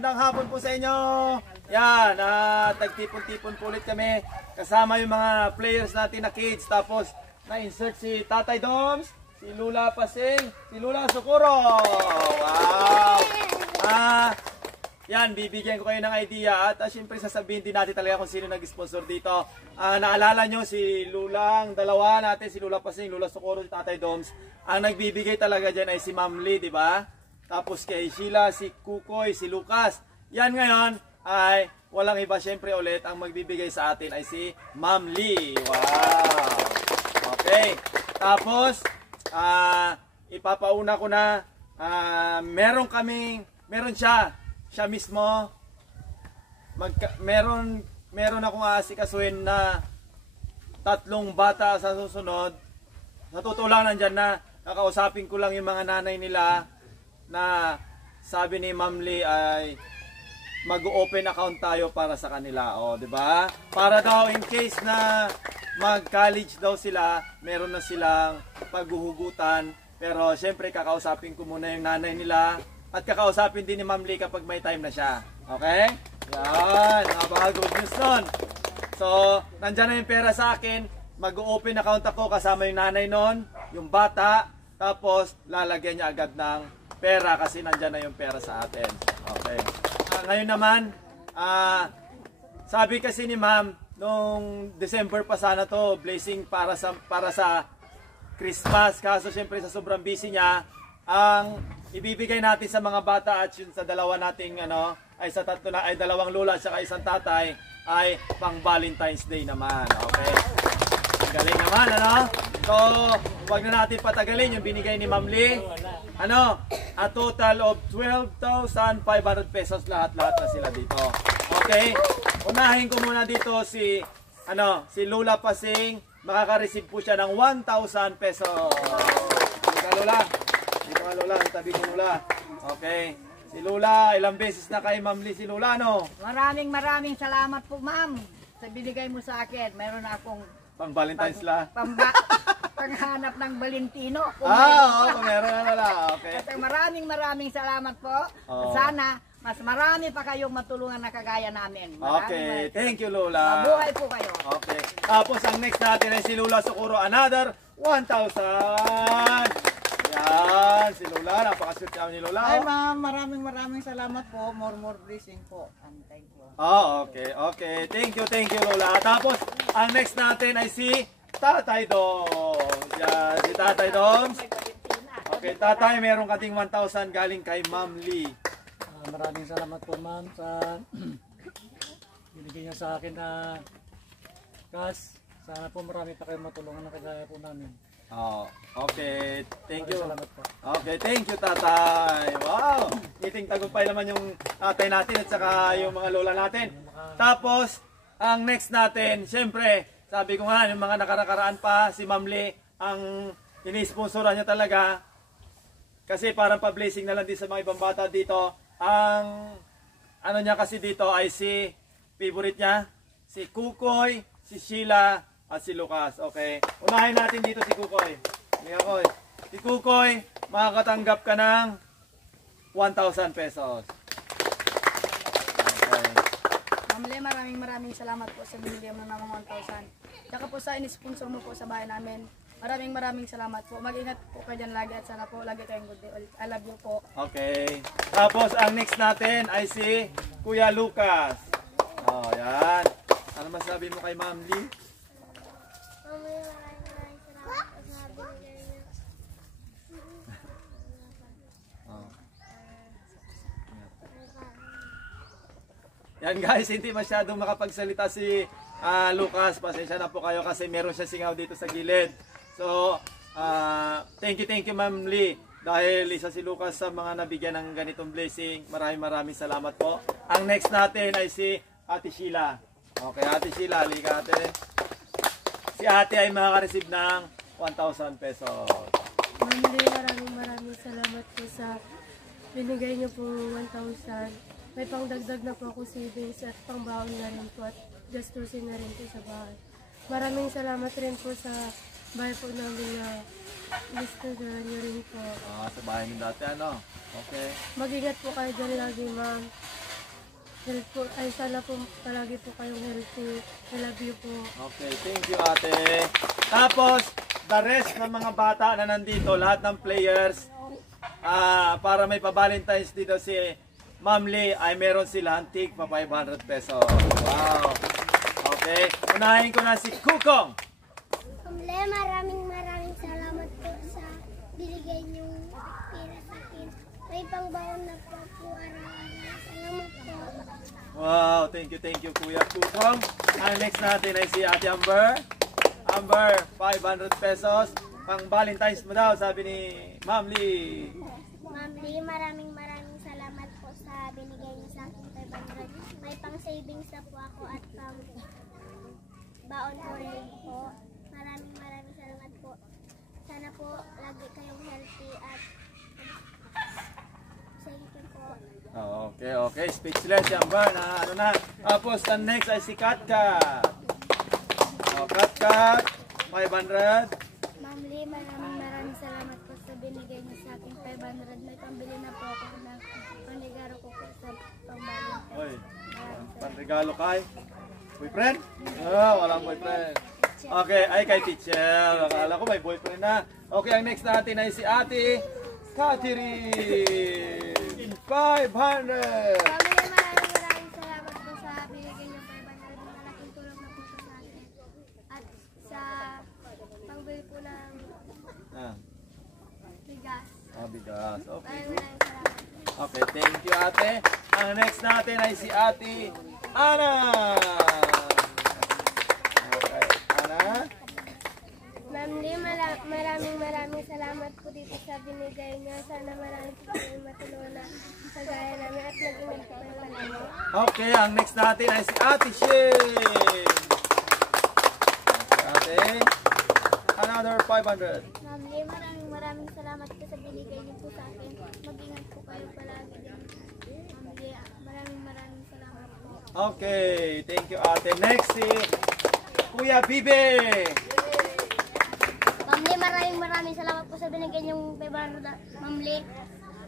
magandang hapon po sa inyo. Yan, tagtipon-tipon po ulit kami. Kasama yung mga players natin na kids. Tapos, na-insert si Tatay Doms, si Lula Pasing, si Lula Socorro. Wow! Yan, bibigyan ko kayo ng idea at syempre sasabihin din natin talaga kung sino nag-sponsor dito. Naalala nyo si Lulang, dalawa natin, si Lula Pasing, Lula Socorro, si Tatay Doms. Ang nagbibigay talaga dyan ay si Ma'am Lee, di ba? Tapos kay Sheila, si Kukoy, si Lucas. Yan ngayon ay walang iba, syempre ulit, ang magbibigay sa atin ay si Ma'am Lee. Wow! Okay. Tapos, ipapauna ko na, meron siya mismo, meron akong aasikasuhin na 3 bata sa susunod. Sa totoo lang nandyan na, kakausapin ko lang yung mga nanay nila na sabi ni Ma'am Lee ay mag-open account tayo para sa kanila. O, di ba? Para daw in case na mag-college daw sila, meron na silang paghuhugutan. Pero syempre kakausapin ko muna yung nanay nila at kakausapin din ni Ma'am Lee kapag may time na siya. Okay? Yan, napaka-good news nun. So, nandyan na yung pera sa akin. Mag-open account ako kasama yung nanay nun, yung bata, tapos lalagyan niya agad ng pera kasi nandyan na yung pera sa atin. Okay. Ngayon naman, sabi kasi ni Ma'am, nung December pa sana to, blessing para sa Christmas. Kaso syempre sa sobrang busy niya, ang ibibigay natin sa mga bata at yun sa dalawa nating sa tatlo na ay dalawang lola at saka isang tatay ay pang Valentine's Day naman. Okay. Galing naman, So, wag na natin patagalin yung binigay ni Ma'am Lee. A total of 12,500 pesos lahat-lahat na sila dito. Okay? Unahin ko muna dito si Lula Pasing. Makaka-receive po siya ng 1,000 pesos. Dito ka, Lola. Dito ka, Lola. Tabi ko, Lola. Okay. Si Lula, ilang beses na kay Ma'am Lee si Lula, Maraming salamat po, Ma'am. Sa binigay mo sa akin, mayroon na akong pang Valentine's la. Panghanap ng Valentino. Meron na, Lola. Okay. At maraming salamat po. Sana mas marami pa kayong matulungan na kagaya namin. Okay, thank you, Lola. Mabuhay po kayo. Okay. Tapos ang next natin ay si Lula Socorro, another 1,000. Yan, si Lola, napakaswerte ni Lola. Ay, Ma'am, maraming salamat po. More blessing po. And thank you. Okay. Thank you, Lola. Tapos ang next natin ay si Tatay Doms. Yan, si Tatay Doms. Okay, Tatay, meron kating 1,000 galing kay Ma'am Lee. Maraming salamat po, Ma'am, sa binigay niyo sa akin na cash. Sana po marami pa kayong matulungan na kagaya po namin. Okay. Thank you. Salamat po. Okay, thank you, Tatay. Wow! Iting tagumpay naman yung tatay natin at saka yung mga lola natin. Tapos, ang next natin, syempre, sabi ko nga, yung mga nakakaraan pa, si Ma'am Lee, ang ini-sponsoran niya talaga. Kasi parang pa-blessing na lang din sa mga ibang bata dito. Ang niya kasi dito ay si favorite niya, si Kukoy, si Sheila, at si Lucas. Okay. Unahin natin dito si Kukoy. Si Kukoy, makakatanggap ka ng 1,000 pesos. Okay. Ma'am Lee, maraming salamat po sa binigyan mo ng 1,000. Tsaka po sa in-sponsor mo po sa bahay namin. Maraming salamat po. Mag-ingat po kayo dyan lagi at sana po lagi kayong good day. I love you po. Okay. Tapos ang next natin ay si Kuya Lucas. Yan. Ano masabi mo kay Ma'am Lee? Yan guys, hindi masyadong makapagsalita si Lucas. Pasensya na po kayo kasi meron siya singaw dito sa gilid. So, thank you Ma'am Lee. Dahil isa si Lucas sa mga nabigyan ng ganitong blessing. Maraming salamat po. Ang next natin ay si Ate Sheila. Okay, Ate Sheila, halika ate. Si ate ay makaka-receive ng 1,000 pesos. Ma'am Lee, maraming salamat po sa binigay niyo po 1,000. May pangdagdag na po ako savings at pangbaon na rin po at gastusin na rin po sa bahay. Maraming salamat rin po sa bahay po namin na listahan niyo rin po. Sa bahay niyo dati Okay. Mag-ingat po kayo dyan lagi, Ma'am. health po, ay sana po palagi po kayong healthy. I love you po. Okay, thank you ate. Tapos, the rest ng mga bata na nandito, lahat ng players, para may pa-Valentine's dito si Ma'am Lee, ay meron silang tig pa 500 pesos. Wow. Okay, unahin ko na si Kukong. Kamle, maraming salamat po sa binigay niyong pera sa akin. May pangbaon na po araw-araw. Salamat po. Wow, thank you Kuya Kukong. Ang next natin ay si Ate Amber. Amber, 500 pesos. Pang Valentine's mo daw, sabi ni Ma'am Lee. Ma'am Lee, maraming salamat po sa binigay niyo sa akin 500. May pang savings na po ako at pang baon ko rin po. Maraming salamat po. Sana po lagi kayong healthy at thank you po. Okay. Speechless si Amber na ano na. Tapos ang next ay si Katkat. Katkat, 500. Ma'am Lee, maraming salamat po sa binigay niyo sa akin 500. May pambili na po ako ng panigaro ko po sa pambaling. Oy, panregalo kay boyfriend? Walang boyfriend. Okay, ay kay teacher. Akala ko may boyfriend na. Okay, ang next natin ay si Ate Catherine. 500. Ma'am Lee, maraming salamat po sa binigay niyo 500. Malaking tulong na po sa akin. At sa pangbili po ng bigas. Bigas. Okay. Maraming salamat. Okay, thank you ate. Ang next natin ay si Ate Ana. Okay, Ana. Ma'am Lee, maraming salamat po dito sa binigay niyo. Sana marami po kayong matulungan na kagaya namin at nag-ingat po kayo palagi. Okay, ang next natin ay si Ate Shane. Okay, ate. Another 500. Ma'am Lee, maraming salamat po sa binigay niyo po sa akin. Mag-ingat po kayo palagi din. Ma'am Lee, maraming salamat po. Okay, thank you ate. Next si Kuya Bibe. Ma'am Lee, maraming salamat po sa binigay niyong 500. Ma'am Lee,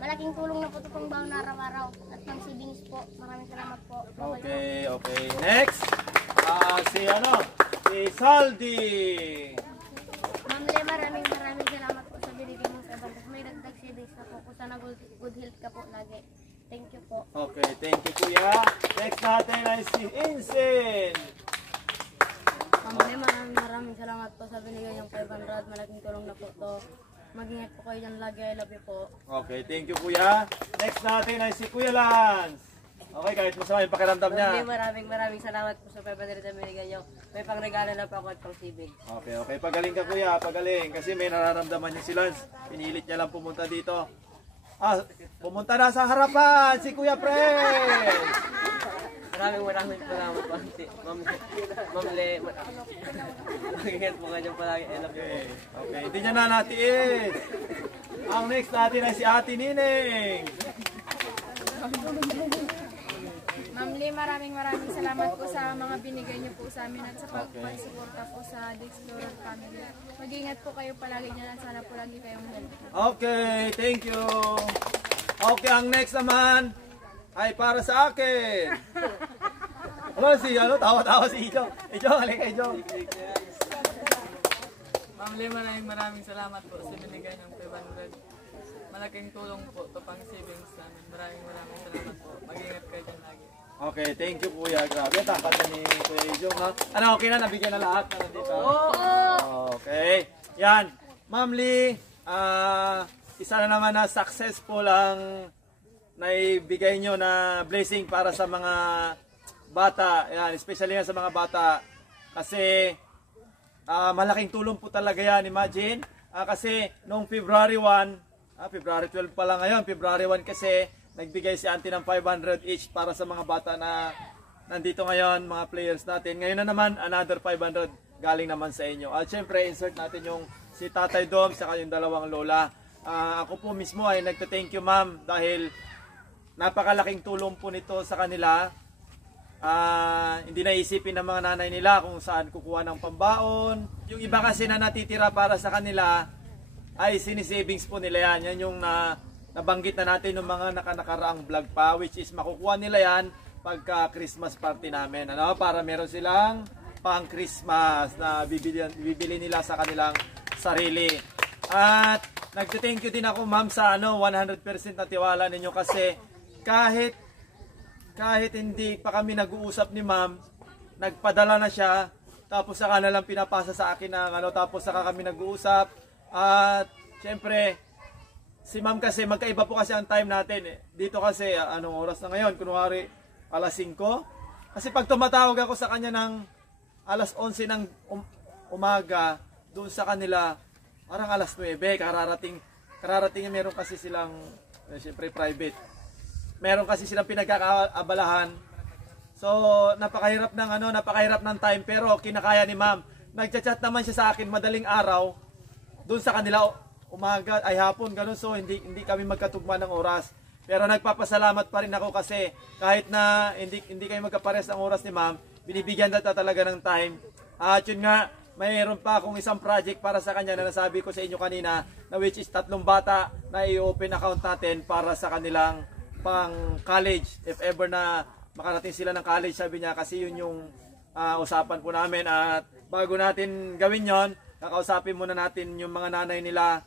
malaking tulong na po ito pang baon na araw-araw at pang savings po. Maraming salamat po. Okay. Next, si Saldi. Ma'am Lee, maraming salamat po sa binigay mong 500. May dagdag savings na po. Kung sana good health ka po lagi. Thank you po. Okay, thank you kuya. Next natin ay si Insin. Ma'am Lee, maraming salamat po sa binigay niyong 500. Malaking tulong na po to. Mag-ingat po kayo dyan lagi. I love you po. Okay, thank you kuya. Next natin ay si Kuya Lance. Okay, kahit masama yung pakiramdam niya. Maraming salamat po sa 500 na binigay niyo. May pangregalo na po ako at pang savings. Okay. Pagaling ka kuya, pagaling. Kasi may nararamdaman niya si Lance. Pinilit niya lang pumunta dito. Pumunta na sa harapan si Kuya Fred. Maraming salamat po. Ma'am Lee, mag-ingat po kayo palagi. I love you po. Okay, hindi niya na natiis. Ang next natin ay si Ate Nining. Ma'am Lee, maraming salamat po sa mga binigay niyo po sa amin at sa pagpapasuporta po sa The Explorer family. Mag-ingat po kayo palagi niyan at sana po lagi kayong healthy. Okay, thank you. Okay, ang next naman ay para sa akin. Tawa-tawa si Ijo. Ijo, halika Ijo. Ma'am Lee, maraming salamat po sa binigay ng 500. Malaking tulong po ito pang savings namin. Maraming salamat po. Mag-ingat kayo dyan lagi. Okay, thank you kuya. Grabe, tapat na ni Kuya Ijo ha. Okay na, nabigyan na lahat na nandito. Okay. Yan. Ma'am Lee, isa na naman na successful ang naibigay nyo na blessing para sa mga bata. Yan, especially sa mga bata. Kasi malaking tulong po talaga yan. Imagine, kasi noong February 1, February 12 pa lang ngayon, February 1 kasi nagbigay si auntie ng 500 each para sa mga bata na nandito ngayon, mga players natin. Ngayon na naman, another 500 galing naman sa inyo. At syempre, insert natin yung si Tatay Dom, saka yung dalawang lola. Ako po mismo ay nagta-thank you ma'am dahil napakalaking tulong po nito sa kanila. Hindi naisipin ng mga nanay nila kung saan kukuha ng pambaon. Yung iba kasi na natitira para sa kanila ay sinisavings po nila yan. Yan yung nabanggit na natin ng mga nakaraang vlog pa, which is makukuha nila yan pagka Christmas party namin, ano, para meron silang pang Christmas na bibili nila sa kanilang sarili. At nagte-thank you din ako, ma'am, sa 100% na tiwala ninyo, kasi kahit hindi pa kami nag-uusap ni ma'am, nagpadala na siya, tapos saka na lang pinapasa sa akin ng tapos saka kami nag-uusap. At syempre, si ma'am kasi, magkaiba po kasi ang time natin eh. Dito kasi, anong oras na ngayon? Kunwari, alas 5. Kasi pag tumatawag ako sa kanya ng alas 11 ng umaga, doon sa kanila, parang alas 9, kararating meron kasi silang, syempre private. Meron kasi silang pinagkakaabalahan. So, napakahirap ng time, pero kinakaya ni ma'am. Nagchat-chat naman siya sa akin madaling araw, doon sa kanila, umaga ay hapon, ganun. So, hindi kami magkatugma ng oras. Pero nagpapasalamat pa rin ako kasi kahit na hindi kayo magkapares ang oras ni ma'am, binibigyan natin talaga ng time. At yun nga, mayroon pa akong isang project para sa kanya na nasabi ko sa inyo kanina, na which is 3 bata na i-open account natin para sa kanilang pang college. If ever na makarating sila ng college, sabi niya, kasi yun yung usapan po namin. At bago natin gawin yon, kakausapin muna natin yung mga nanay nila.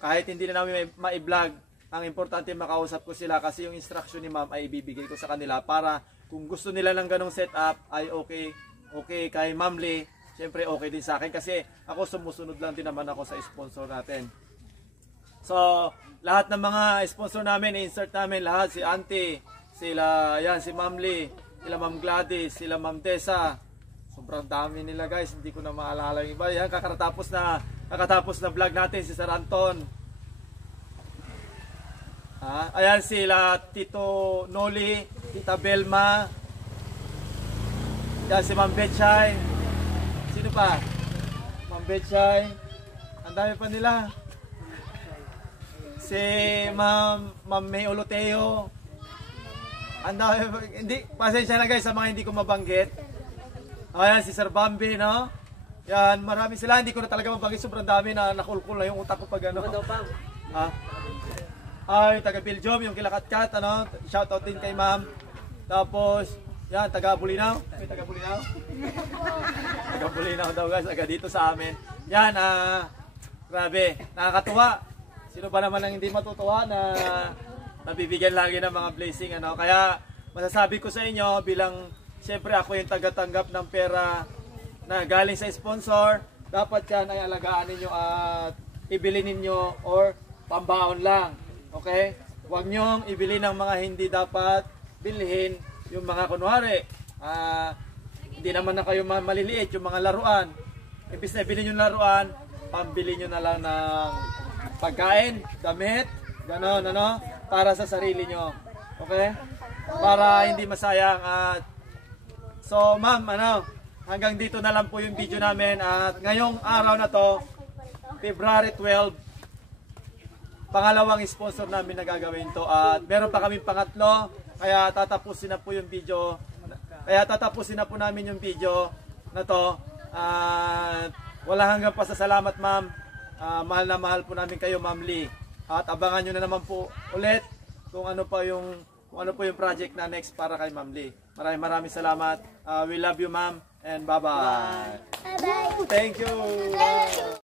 Kahit hindi na namin ma-vlog, ang importante makausap ko sila, kasi yung instruction ni ma'am ay ibibigay ko sa kanila para kung gusto nila ng ganong setup ay okay kay Ma'am Lee, syempre okay din sa akin, kasi ako sumusunod lang din naman ako sa sponsor natin. So, lahat ng mga sponsor namin, insert namin lahat, si Auntie, sila, yan, si Ma'am Lee, sila Ma'am Gladys, sila Ma'am Tessa. Sobrang dami nila, guys, hindi ko na maalala yung iba. Yan, kakatapos na vlog natin, si Sir Anton. Ayan sila Tito Noli, Tita Belma, yan si Ma'am Betchay. Sino pa? Ma'am Betchay. Ang dami pa nila. Si Ma'am May Oloteo. Ang dami pa. Pasensya na guys sa mga hindi ko mabanggit. Ayan si Sir Bambi, no? Yan, marami sila. Hindi ko na talaga mabanggit. Sobrang dami na nakulkul na yung utak ko pag ano. Ay, taga Belgium, yung Kilakatkat, shoutout din kay ma'am. Tapos, yan, taga Bulinaw. May taga Bulinaw? Taga Bulinaw daw guys, taga dito sa amin. Yan, grabe, nakakatuwa. Sino ba naman ang hindi matutuwa na nabibigyan lagi ng mga blessing, Kaya, masasabi ko sa inyo, bilang, siyempre ako yung tagatanggap ng pera na galing sa sponsor, dapat yan ay alagaan ninyo at ibili ninyo or pambaon lang. Okay? Huwag nyong ibili ng mga hindi dapat bilhin, yung mga kunwari. Hindi naman na kayo maliliit, yung mga laruan. Imbis na bilhin yung laruan, pambili nyo na lang ng pagkain, damit, gano'n, para sa sarili nyo. Okay? Para hindi masayang. So, ma'am, hanggang dito na lang po yung video namin. At ngayong araw na to, February 12, pangalawang sponsor namin na gagawin to, at meron pa kaming pangatlo, kaya tatapusin na po namin yung video na to. At wala hanggang pasasalamat, ma'am. Mahal na mahal po namin kayo, Ma'am Lee. At abangan nyo na naman po ulit kung ano po yung project na next para kay Ma'am Lee. Maraming salamat. We love you, ma'am, and bye-bye. Bye-bye. Thank you.